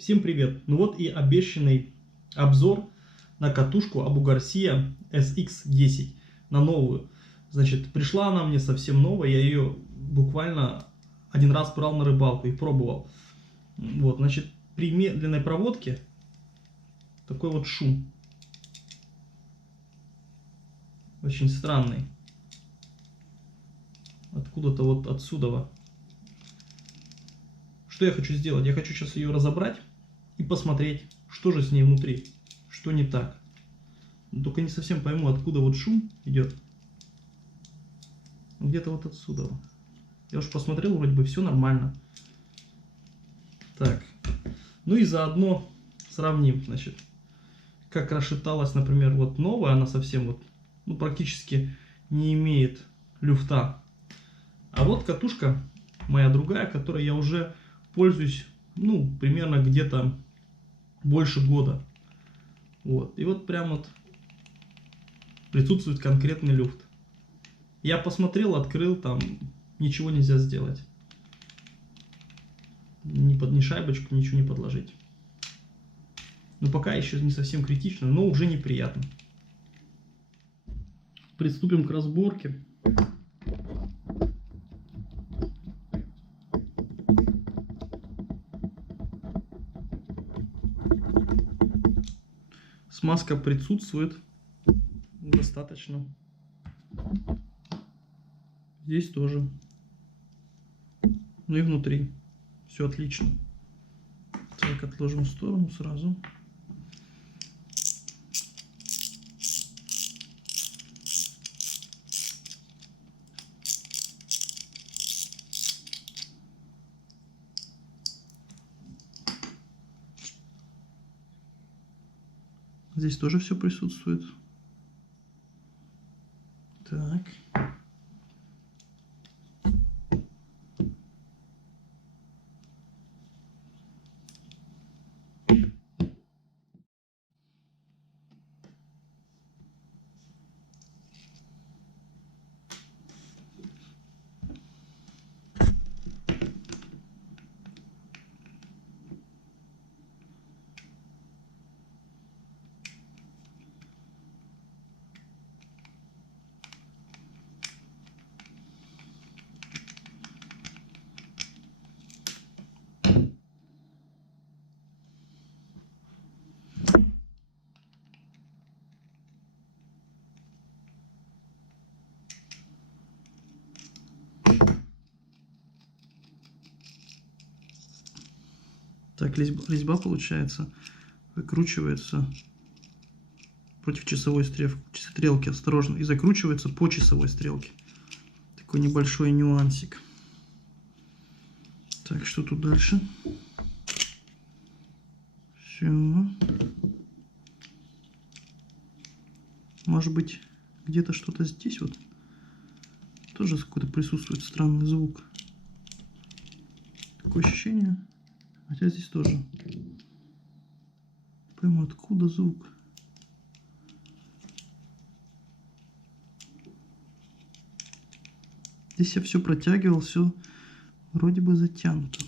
Всем привет! Ну вот и обещанный обзор на катушку Abu Garcia SX10, на новую. Значит, пришла она мне совсем новая, я ее буквально один раз брал на рыбалку и пробовал. Вот, значит, при медленной проводке такой вот шум. Очень странный. Откуда-то вот отсюда. Что я хочу сделать? Я хочу сейчас ее разобрать и посмотреть, что же с ней внутри, что не так. Только не совсем пойму, откуда вот шум идет. Где-то вот отсюда. Я уж посмотрел, вроде бы все нормально. Так. Ну и заодно сравним, значит, как расшаталась, например, вот новая, она совсем вот, ну, практически не имеет люфта. А вот катушка моя другая, которой я уже пользуюсь, ну, примерно где-то больше года. Вот. И вот прям вот присутствует конкретный люфт. Я посмотрел, открыл, там ничего нельзя сделать. Ни шайбочку, ничего не подложить. Но пока еще не совсем критично, но уже неприятно. Приступим к разборке. Смазка присутствует достаточно. Здесь тоже. Ну и внутри. Все отлично. Так, отложим в сторону сразу. Здесь тоже все присутствует. Так. Так, резьба получается, выкручивается против часовой стрелки, осторожно, и закручивается по часовой стрелке. Такой небольшой нюансик. Так, что тут дальше? Все. Может быть, где-то что-то здесь вот тоже какой-то присутствует странный звук. Такое ощущение. Хотя здесь тоже. Не пойму, откуда звук. Здесь я все протягивал, все вроде бы затянуто.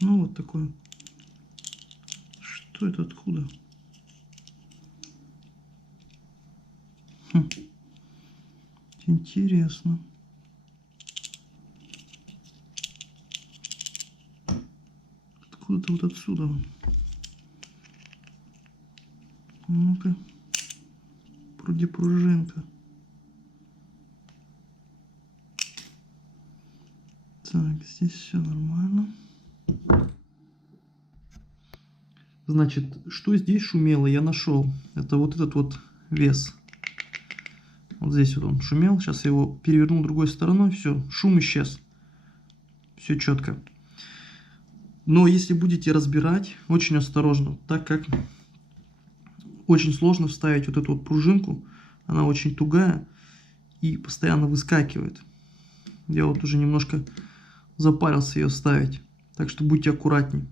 Ну вот такое. Что это, откуда? Интересно. Откуда-то вот отсюда. Ну-ка. Вроде пружинка. Так, здесь все нормально. Значит, что здесь шумело, я нашел. Это вот этот вот вес. Вот здесь вот он шумел. Сейчас я его перевернул другой стороной. Все, шум исчез. Все четко. Но если будете разбирать, очень осторожно, так как очень сложно вставить вот эту вот пружинку. Она очень тугая и постоянно выскакивает. Я вот уже немножко запарился ее ставить. Так что будьте аккуратнее,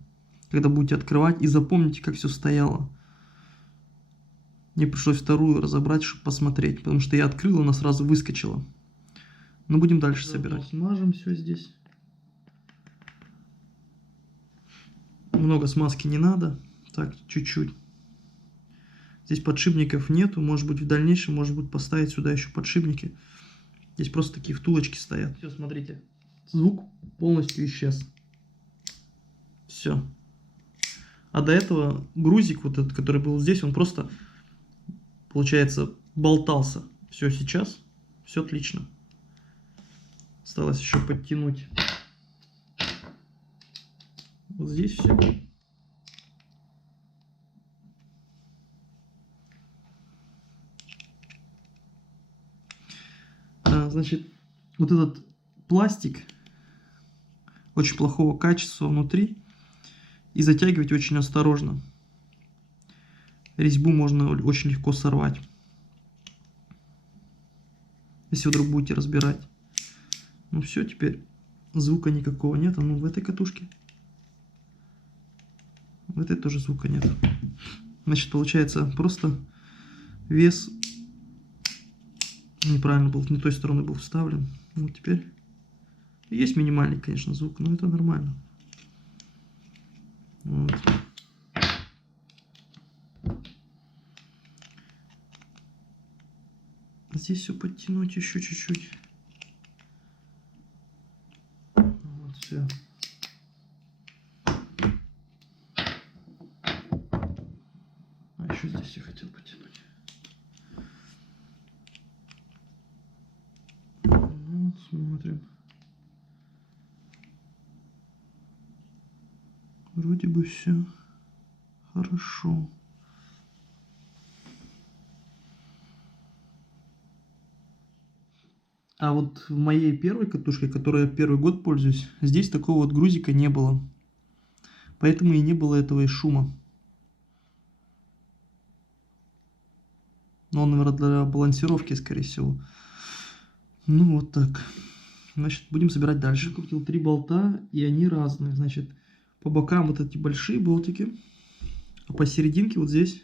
когда будете открывать. И запомните, как все стояло. Мне пришлось вторую разобрать, чтобы посмотреть. Потому что я открыл, она сразу выскочила. Но будем дальше собирать. Смажем все здесь. Много смазки не надо. Так, чуть-чуть. Здесь подшипников нету. Может быть, в дальнейшем, может быть, поставить сюда еще подшипники. Здесь просто такие втулочки стоят. Все, смотрите. Звук полностью исчез. Все. А до этого грузик, вот этот, который был здесь, он просто, получается, болтался. Все, сейчас все отлично. Осталось еще подтянуть. Вот здесь все. Значит, вот этот пластик очень плохого качества внутри. И затягивать очень осторожно. Резьбу можно очень легко сорвать, если вдруг будете разбирать. Ну все, теперь звука никакого нет. Ну, в этой катушке. В этой тоже звука нет. Значит, получается, просто вес неправильно был, не той стороны был вставлен. Вот теперь есть минимальный, конечно, звук, но это нормально. Вот. Здесь все подтянуть еще чуть-чуть. Вот все. А еще здесь я хотел потянуть. Вот, смотрим. Вроде бы все хорошо. А вот в моей первой катушке, которой я первый год пользуюсь, здесь такого вот грузика не было. Поэтому и не было этого и шума. Но он, наверное, для балансировки, скорее всего. Ну, вот так. Значит, будем собирать дальше. Купил 3 болта, и они разные. Значит, по бокам вот эти большие болтики, а посерединке вот здесь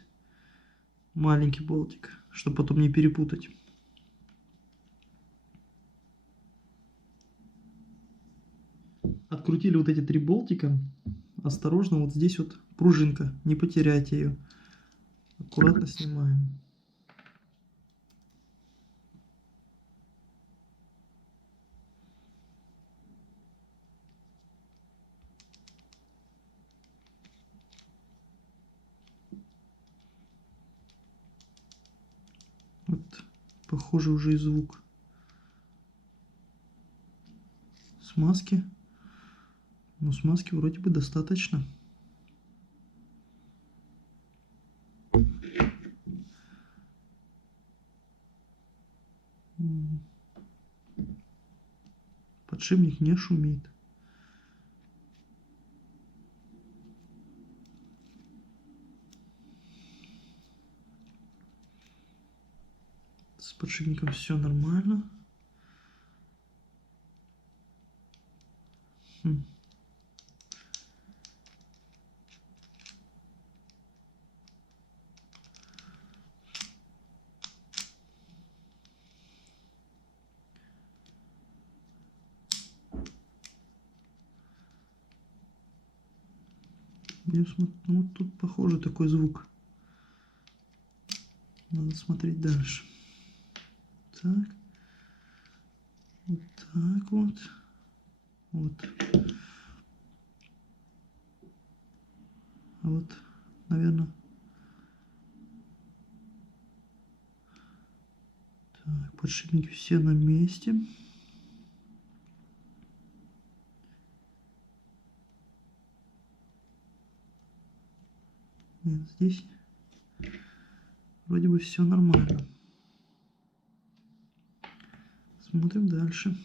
маленький болтик, чтобы потом не перепутать. Открутили вот эти 3 болтика. Осторожно, вот здесь вот пружинка, не потеряйте ее. Аккуратно снимаем. Вот, похоже, уже и звук. Смазки. Ну, смазки вроде бы достаточно. Подшипник не шумит. С подшипником все нормально. Ну, вот тут похоже такой звук. Надо смотреть дальше. Так. Вот так вот. Вот. А вот, наверное. Так, подшипники все на месте. Нет, здесь вроде бы все нормально. Смотрим дальше.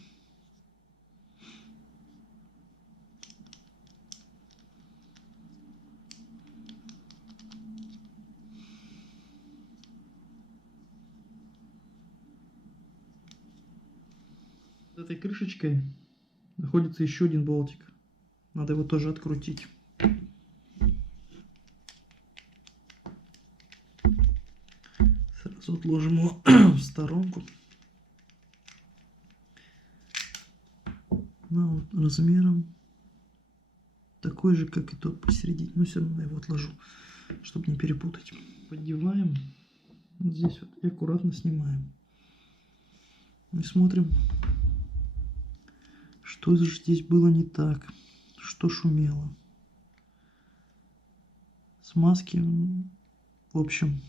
Под этой крышечкой находится еще один болтик. Надо его тоже открутить. Сразу отложим его в сторонку. Ну, вот размером такой такой же, как и тот посередине. Но все равно я его отложу, чтобы не перепутать. Поддеваем вот здесь вот и аккуратно снимаем. И смотрим, что же здесь было не так, что шумело. Смазки, в общем,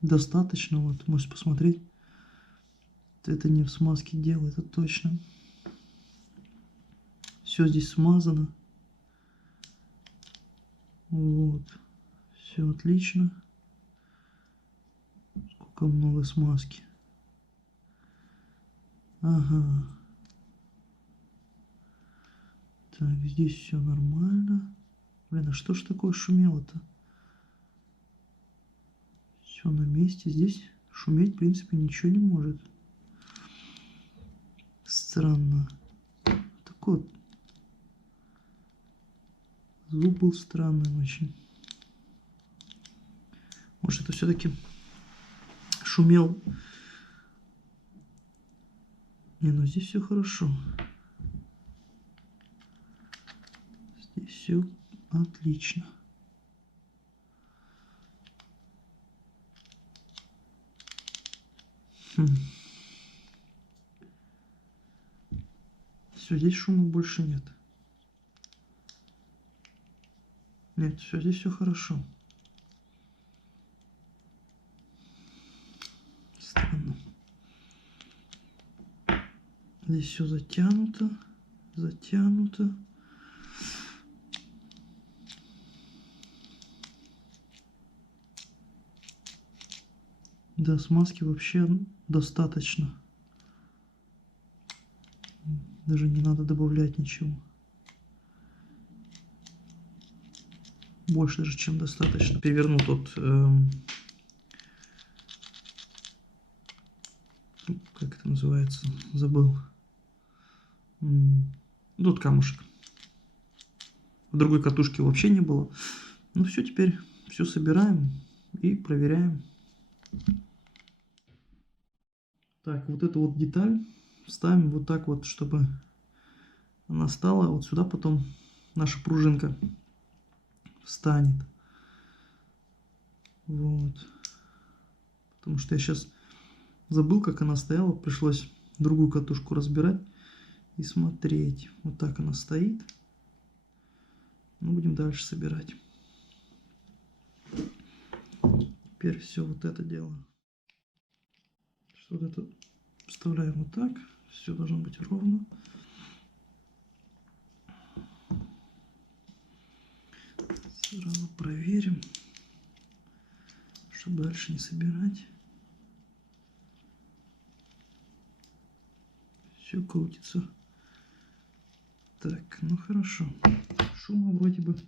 достаточно. Вот, можете посмотреть. Это не в смазке дело, это точно. Все здесь смазано. Вот. Все отлично. Сколько много смазки. Ага. Так, здесь все нормально. Блин, а что ж такое шумело-то? Все на месте. Здесь шуметь, в принципе, ничего не может. Странно. Такой вот звук был странный очень. Может, это все-таки шумел. Не, ну здесь все хорошо. Здесь все отлично. Все, здесь шума больше нет. Нет, все, здесь все хорошо. Странно. Здесь все затянуто, затянуто. Да, смазки вообще достаточно. Даже не надо добавлять ничего. Больше даже, чем достаточно. Переверну тот, как это называется, забыл. Тут камушек. В другой катушке вообще не было. Ну все, теперь все собираем и проверяем. Так, вот эту вот деталь ставим вот так вот, чтобы она стала. Вот сюда потом наша пружинка встанет. Вот. Потому что я сейчас забыл, как она стояла. Пришлось другую катушку разбирать и смотреть. Вот так она стоит. Ну, будем дальше собирать. Теперь все вот это дело. Вот это вставляем вот так. Все должно быть ровно. Сразу проверим, чтобы дальше не собирать. Все крутится. Так, ну хорошо. Шума вроде бы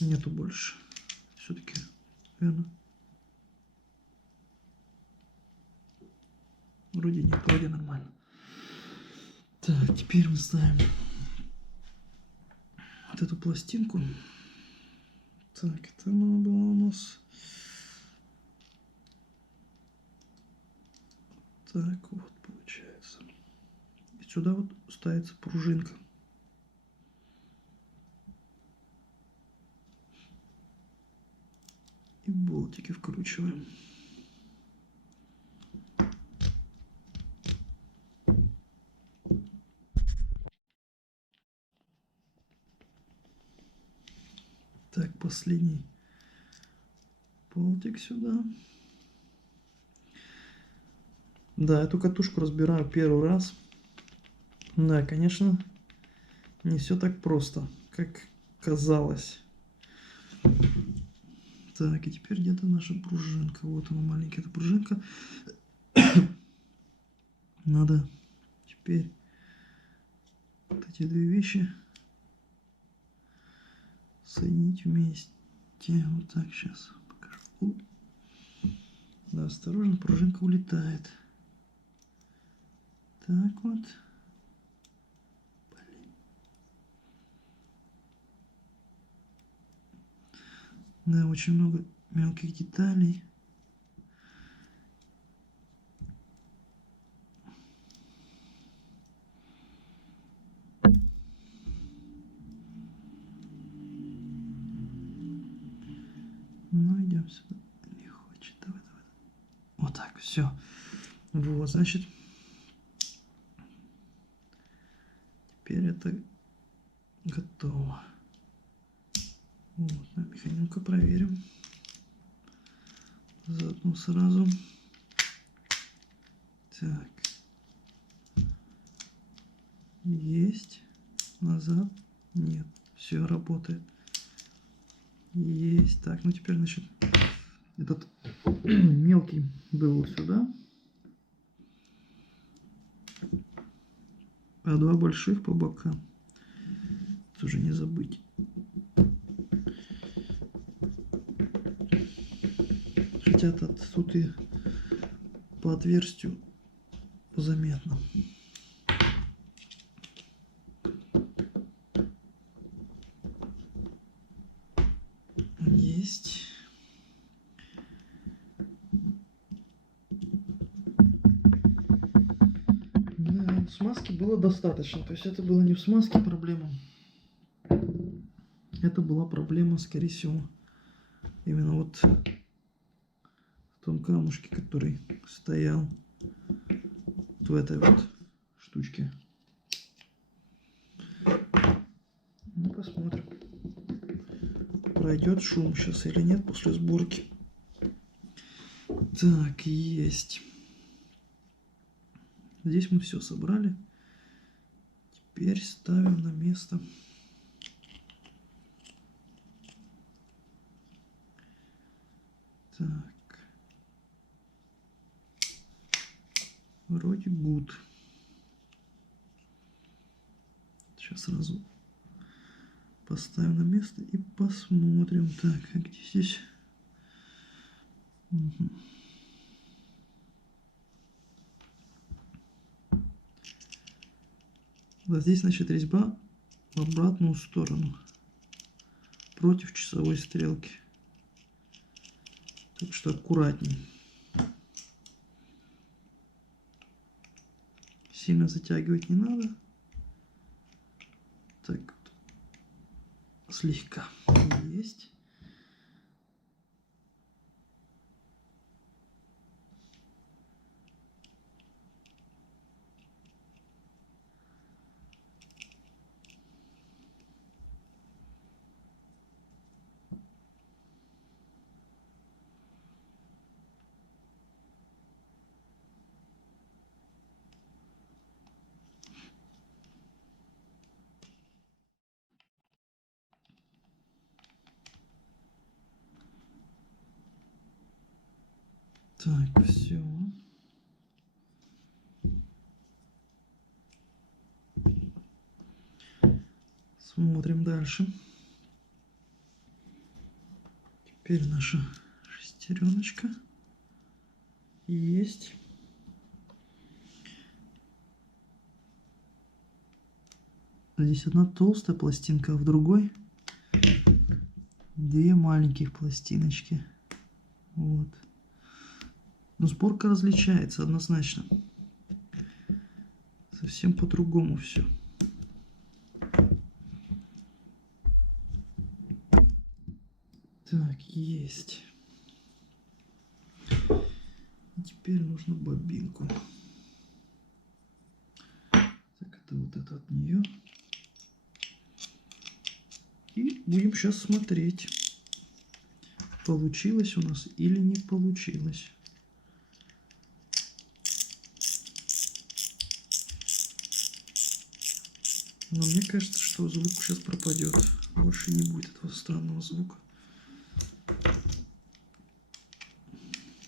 нету больше. Все-таки, верно? Вроде нет, вроде нормально. Так, теперь мы ставим вот эту пластинку. Так, это она была у нас. Так вот получается. И сюда вот ставится пружинка. И болтики вкручиваем. Так, последний болтик сюда. Да, эту катушку разбираю первый раз. Да, конечно, не все так просто, как казалось. Так, и теперь где-то наша пружинка. Вот она, маленькая эта пружинка. Надо теперь вот эти две вещи соединить вместе. Вот так, сейчас покажу. Да, осторожно, пружинка улетает. Так вот. Блин. Да, очень много мелких деталей. идем сюда. Не хочет. Давай, давай. Вот так, все. Вот, значит, теперь это готово. Вот, механику проверим. Заодно сразу. Так. Есть. Назад. Нет. Все работает. Есть. Так, ну теперь, значит, этот мелкий был сюда. А два больших по бокам. Тоже не забыть. Хотя тут и по отверстию заметно. Есть. Да, смазки было достаточно. То есть это было не в смазке проблема. Это была проблема, скорее всего, именно вот в том камушке, который стоял вот в этой вот штучке. Ну, посмотрим, пройдет шум сейчас или нет после сборки. Так, есть. Здесь мы все собрали. Теперь ставим на место. Так. Вроде good. Сейчас сразу поставим на место и посмотрим. Так, а где здесь? Угу. Да, здесь, значит, резьба в обратную сторону. Против часовой стрелки. Так что аккуратней. Сильно затягивать не надо. Так, слегка. Есть. Так, все. Смотрим дальше. Теперь наша шестереночка есть. Здесь одна толстая пластинка, а в другой две маленьких пластиночки. Вот. Но сборка различается однозначно. Совсем по-другому все. Так, есть. Теперь нужно бобинку. Так, это вот это от нее. И будем сейчас смотреть, получилось у нас или не получилось. Но мне кажется, что звук сейчас пропадет. Больше не будет этого странного звука.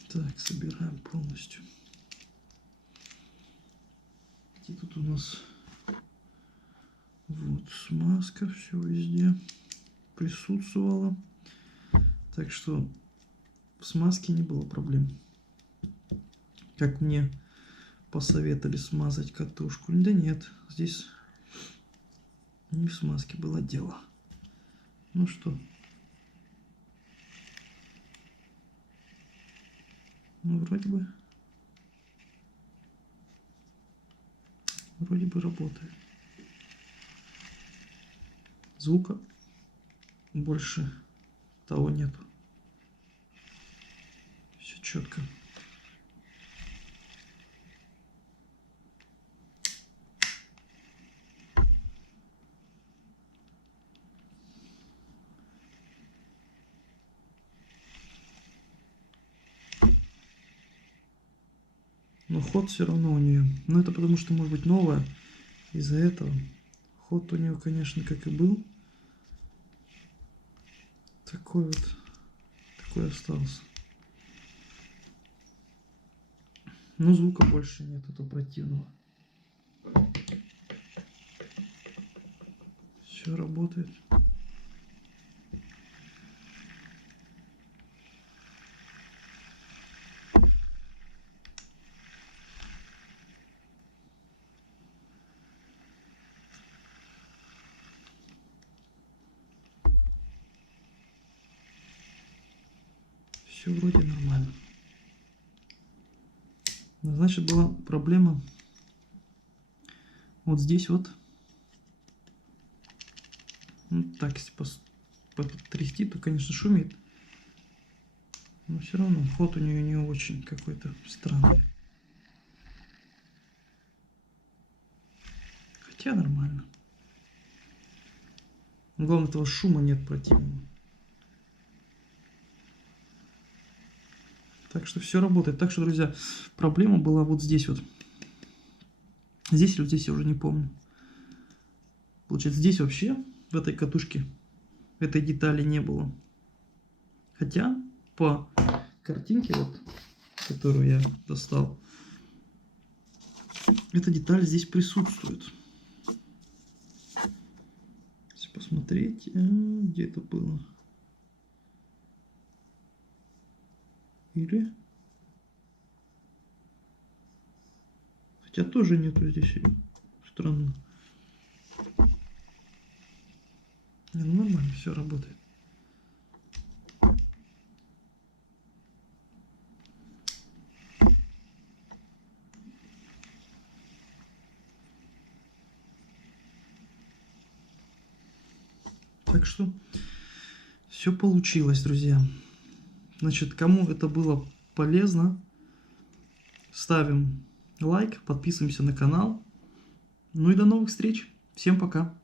Так, собираем полностью. И тут у нас вот смазка, все везде присутствовала. Так что в смазке не было проблем. Как мне посоветовали смазать катушку. Да нет, здесь не в смазке было дело. Ну что? Ну, вроде бы работает. Звука больше того нету. Все четко. Но ход все равно у нее. Но это потому что может быть новая. Из-за этого ход у нее, конечно, как и был. Такой остался. Но звука больше нет, этого противного. Все работает. Все вроде нормально. Но, значит, была проблема вот здесь вот. Ну, так, если потрясти, то, конечно, шумит. Но все равно ход у нее не очень какой-то странный. Хотя нормально. Главное, этого шума нет противного. Так что все работает. Так что, друзья, проблема была вот здесь вот. Здесь или вот здесь, я уже не помню. Получается, здесь вообще, в этой катушке, этой детали не было. Хотя, по картинке, вот, которую я достал, эта деталь здесь присутствует. Если посмотреть, где это было. Или... Хотя тоже нету здесь. Странно. Не, ну нормально, все работает. Так что все получилось, друзья. Значит, кому это было полезно, ставим лайк, подписываемся на канал. Ну и до новых встреч. Всем пока.